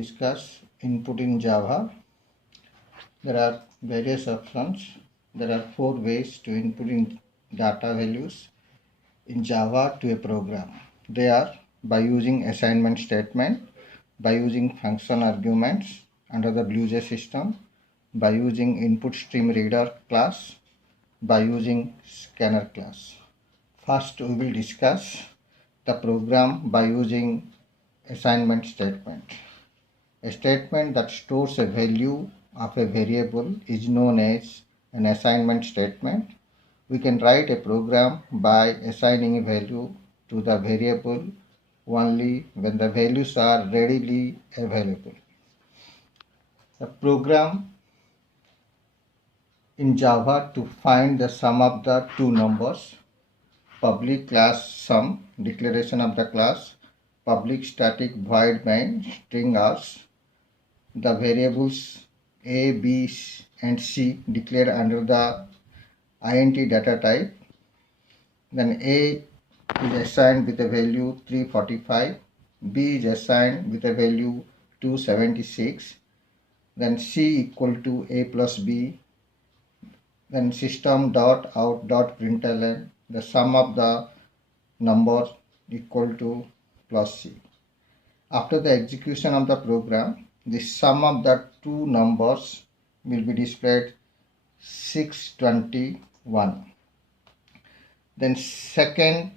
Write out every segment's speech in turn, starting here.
discuss input in Java. There are various options. There are 4 ways to input in data values in Java to a program. They are by using assignment statement, by using function arguments under the BlueJ system, by using input stream reader class, by using scanner class. First, we will discuss the program by using assignment statement. A statement that stores a value of a variable is known as an assignment statement. We can write a program by assigning a value to the variable only when the values are readily available. The program in Java to find the sum of the two numbers, public class sum, declaration of the class, public static void main, string house, the variables a, b, and c declared under the int data type. Then a is assigned with a value 345, b is assigned with a value 276, then c equal to a plus b, then system.out.println the sum of the numbers equal to plus c. After the execution of the program, the sum of the two numbers will be displayed 621. Then second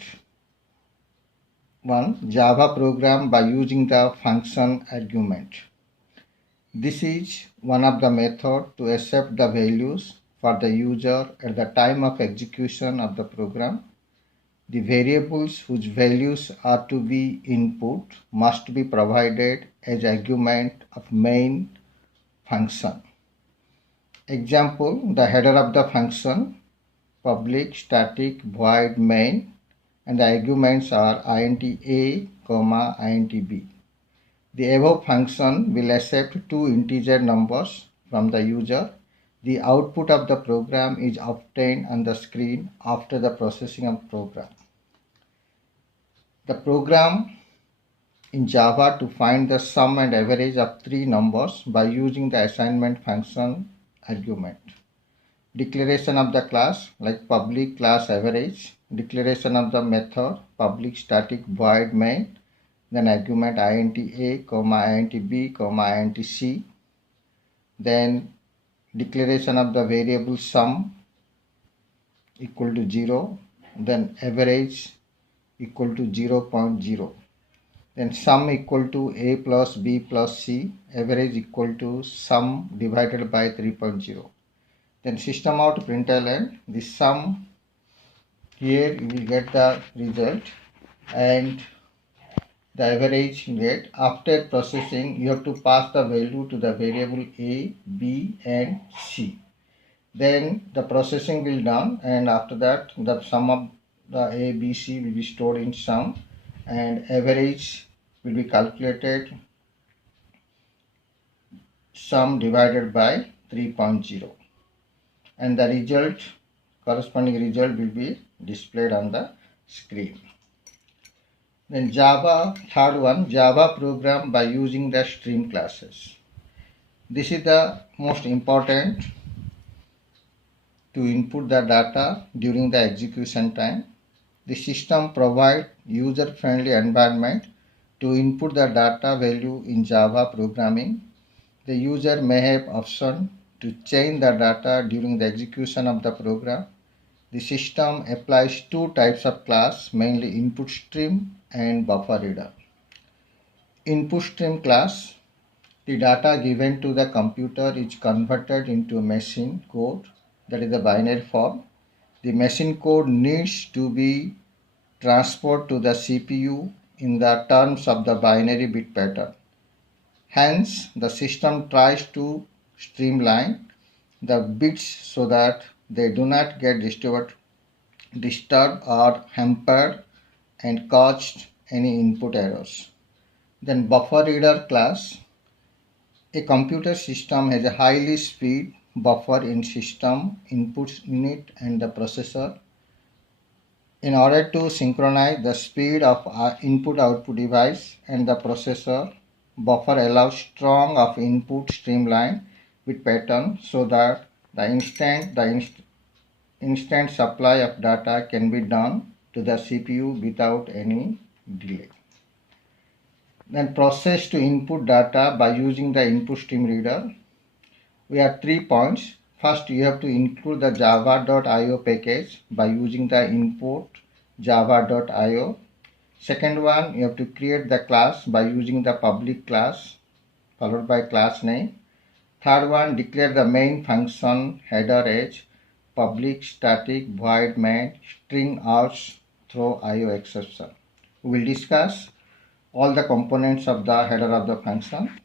one, Java program by using the function argument. This is one of the methods to accept the values for the user at the time of execution of the program. The variables whose values are to be input must be provided as argument of main function. Example, the header of the function, public static void main, and the arguments are int a, int b. The above function will accept two integer numbers from the user. The output of the program is obtained on the screen after the processing of program. The program in Java to find the sum and average of three numbers by using the assignment function argument. Declaration of the class like public class average, declaration of the method public static void main, then argument int a, int b, int c, then declaration of the variable sum equal to 0, then average equal to 0.0, then sum equal to a plus b plus c, average equal to sum divided by 3.0. Then system out println the sum. Here you will get the result and the average you get. After processing, you have to pass the value to the variable a, b, and c. Then the processing will done, and after that the sum of the a, b, c will be stored in sum, and average will be calculated sum divided by 3.0, and the result, corresponding result will be displayed on the screen. Then Java, third one, Java program by using the stream classes. This is the most important to input the data during the execution time. The system provides user-friendly environment to input the data value in Java programming. The user may have option to change the data during the execution of the program. The system applies two types of class, mainly input stream and buffer reader. Input stream class, the data given to the computer is converted into machine code, that is the binary form. The machine code needs to be transferred to the CPU in the terms of the binary bit pattern. Hence, the system tries to streamline the bits so that they do not get disturbed or hampered and caused any input errors. Then buffer reader class. A computer system has a highly speed buffer in system input unit and the processor. In order to synchronize the speed of our input-output device and the processor, Buffer allows strong of input streamline with pattern so that the instant supply of data can be done to the CPU without any delay. Then process to input data by using the input stream reader. We have 3 points. First, you have to include the java.io package by using the import java.io. Second one, you have to create the class by using the public class followed by class name. Third one, declare the main function header as public static void main string out throw IO exception. We will discuss all the components of the header of the function.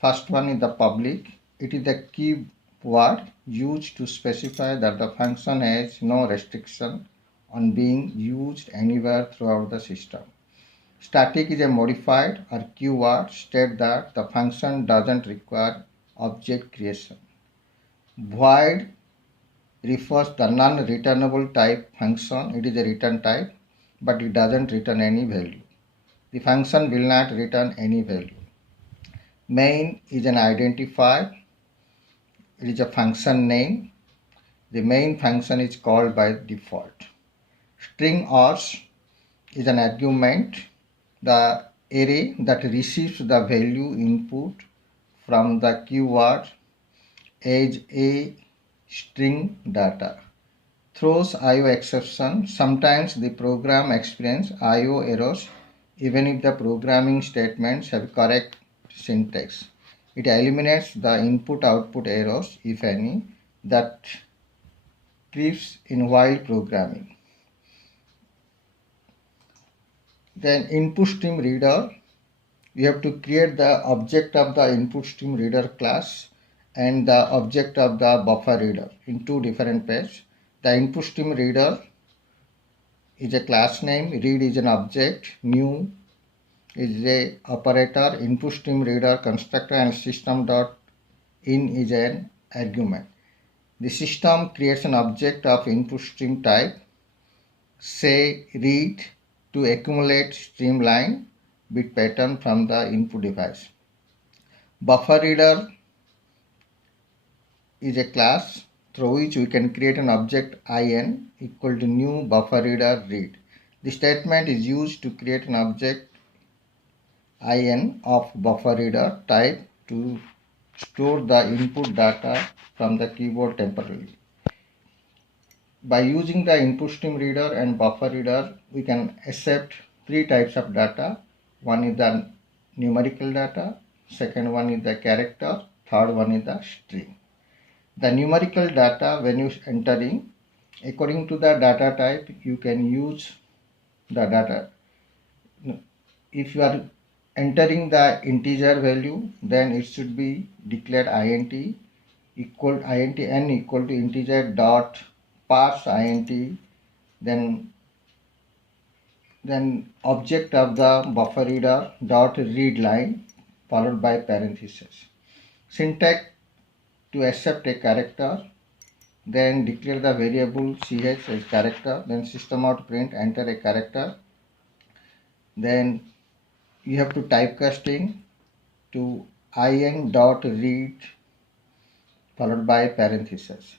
First one is the public. It is the keyword used to specify that the function has no restriction on being used anywhere throughout the system. Static is a modified or keyword state that the function doesn't require object creation. Void refers the non-returnable type function. It is a return type, but it doesn't return any value. The function will not return any value. Main is an identifier. It is a function name. The main function is called by default. String ors is an argument, the array that receives the value input from the keyword as a string data. Throws IO exception. Sometimes the program experiences IO errors even if the programming statements have correct syntax. It eliminates the input-output errors, if any, that creeps in while programming. Then input stream reader. You have to create the object of the input stream reader class and the object of the buffer reader in two different pages. The input stream reader is a class name, read is an object, new is a operator, input stream reader constructor, and system.in is an argument. The system creates an object of input stream type, say read, to accumulate streamline bit pattern from the input device. Buffer reader is a class through which we can create an object in equal to new buffer reader read. The statement is used to create an object in of buffer reader type to store the input data from the keyboard temporarily. By using the input stream reader and buffer reader, we can accept three types of data. One is the numerical data, second one is the character, third one is the string. The numerical data, when you entering, according to the data type, you can use the data. If you are entering the integer value, then it should be declared int n equal to integer dot parse int, then object of the buffer reader dot read line followed by parenthesis. Syntax: to accept a character, then declare the variable ch as character, then system out print enter a character, then you have to typecasting to in dot read followed by parenthesis.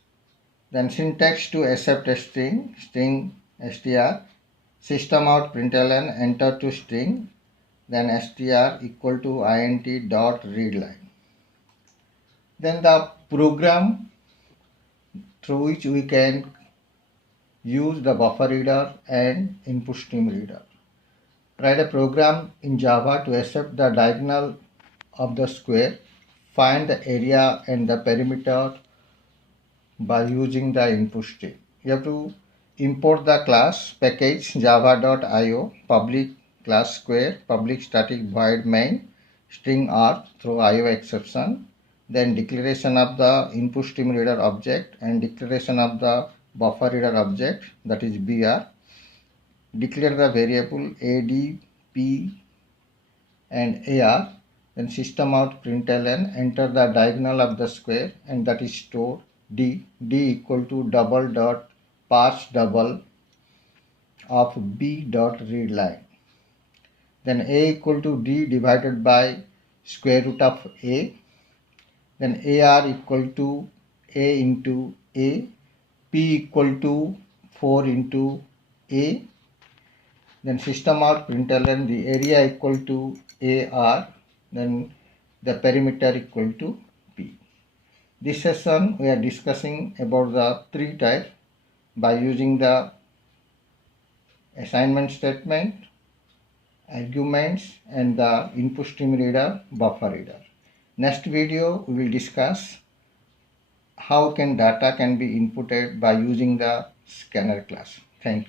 Then syntax: to accept a string str, system out println enter to string, then str equal to int dot read line. Then the program through which we can use the buffer reader and input stream reader. Write a program in Java to accept the diagonal of the square, find the area and the perimeter by using the input stream. You have to import the class package java.io, public class square, public static void main, string r through IO exception, then declaration of the input stream reader object and declaration of the buffer reader object, that is br. Declare the variable ad, p and ar, then system out println enter the diagonal of the square and that is stored d equal to double dot parse double of b dot read line. Then a equal to d divided by square root of a, then AR equal to A into A, P equal to 4 into A, then system out println the area equal to AR, then the perimeter equal to P. This session we are discussing about the three types by using the assignment statement, arguments, and the input stream reader, buffer reader. Next video we will discuss how data can be inputted by using the scanner class. Thank you.